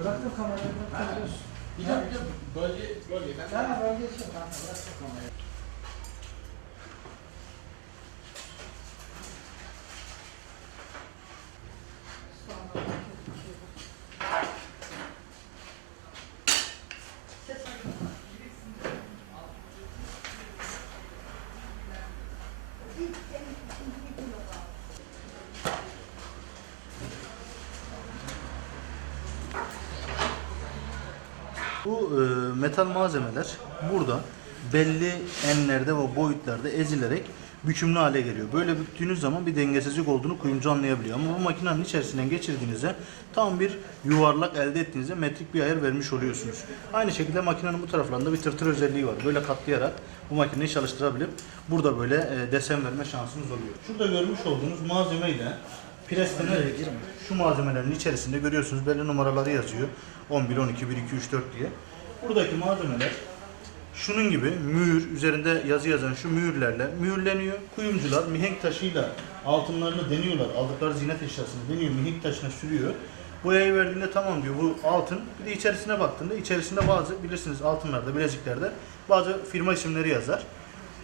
Bıraktım kamerayı. bıraktım. Bir de bölge bölge. Ben ben geçiyorum kanka bıraktım kamerayı. Bu e, metal malzemeler burada belli enlerde ve boyutlarda ezilerek bükümlü hale geliyor. Böyle büktüğünüz zaman bir dengesizlik olduğunu kuyumcu anlayabiliyor. Ama bu makinenin içerisinden geçirdiğinizde tam bir yuvarlak elde ettiğinizde metrik bir ayar vermiş oluyorsunuz. Aynı şekilde makinenin bu taraflarında bir tırtır özelliği var. Böyle katlayarak bu makineyi çalıştırabilip burada böyle e, desen verme şansınız oluyor. Şurada görmüş olduğunuz malzemeyle preslenerek şu malzemelerin içerisinde görüyorsunuz belli numaraları yazıyor. 11, 12, 1, 2, 3, 4 diye. Buradaki malzemeler şunun gibi mühür üzerinde yazı yazan şu mühürlerle mühürleniyor. Kuyumcular mihenk taşıyla altınlarını deniyorlar. Aldıkları ziynet eşyasını deniyor. Mihenk taşına sürüyor. Boyayı verdiğinde tamam diyor bu altın. Bir de içerisine baktığında içerisinde bazı bilirsiniz altınlarda, bileziklerde bazı firma isimleri yazar.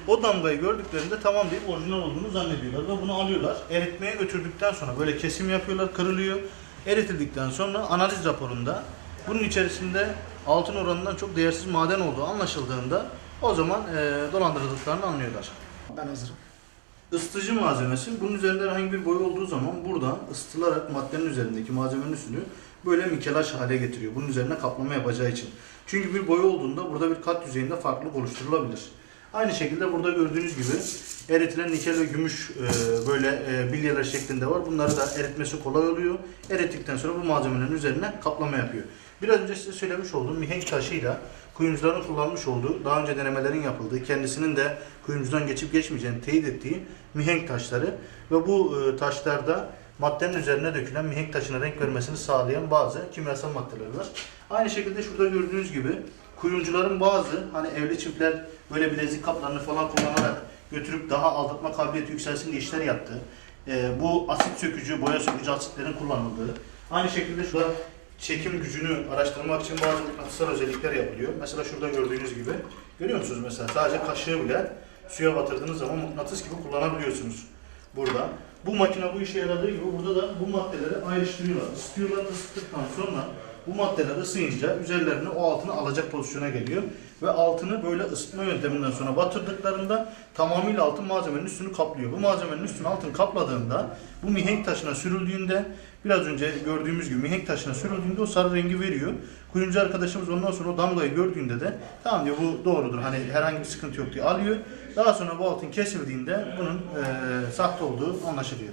O damgayı gördüklerinde tamam deyip orijinal olduğunu zannediyorlar ve bunu alıyorlar. Eritmeye götürdükten sonra böyle kesim yapıyorlar, kırılıyor. Eritildikten sonra analiz raporunda bunun içerisinde altın oranından çok değersiz maden olduğu anlaşıldığında o zaman e, dolandırıldıklarını anlıyorlar. Ben hazırım. Isıtıcı malzemesi bunun üzerinde herhangi bir boya olduğu zaman buradan ısıtılarak maddenin üzerindeki malzemenin üstünü böyle mikelaj hale getiriyor. Bunun üzerine kaplama yapacağı için. Çünkü bir boya olduğunda burada bir kat yüzeyinde farklılık oluşturulabilir. Aynı şekilde burada gördüğünüz gibi eritilen nikel ve gümüş e, böyle e, bilyeler şeklinde var. Bunları da eritmesi kolay oluyor. Erittikten sonra bu malzemenin üzerine kaplama yapıyor. Biraz önce size söylemiş olduğum mihenk taşıyla kuyumcuların kullanmış olduğu, daha önce denemelerin yapıldığı, kendisinin de kuyumcudan geçip geçmeyeceğini teyit ettiği mihenk taşları ve bu e, taşlarda maddenin üzerine dökülen mihenk taşına renk vermesini sağlayan bazı kimyasal maddeler var. Aynı şekilde şurada gördüğünüz gibi kuyumcuların bazı hani evli çiftler böyle bilezik kaplarını falan kullanarak götürüp daha aldatma kabiliyeti yükselsin diye işler yaptı. E, bu asit sökücü, boya sökücü asitlerin kullanıldığı. Aynı şekilde şurada çekim gücünü araştırmak için bazı mıknatısal özellikler yapılıyor. Mesela şurada gördüğünüz gibi. Görüyor musunuz mesela sadece kaşığı bile suya batırdığınız zaman mıknatıs gibi kullanabiliyorsunuz burada. Bu makine bu işe yaradığı gibi burada da bu maddeleri ayrıştırıyorlar. Isıtıyorlar, ısıttıktan sonra bu maddeler ısıyınca üzerlerine o altını alacak pozisyona geliyor. Ve altını böyle ısıtma yönteminden sonra batırdıklarında tamamıyla altın malzemenin üstünü kaplıyor. Bu malzemenin üstünü altın kapladığında bu mihenk taşına sürüldüğünde biraz önce gördüğümüz gibi mihenk taşına sürüldüğünde o sarı rengi veriyor. Kuyumcu arkadaşımız ondan sonra o damgayı gördüğünde de tamam diyor bu doğrudur hani herhangi bir sıkıntı yok diye alıyor. Daha sonra bu altın kesildiğinde bunun eee sahte olduğu anlaşılıyor.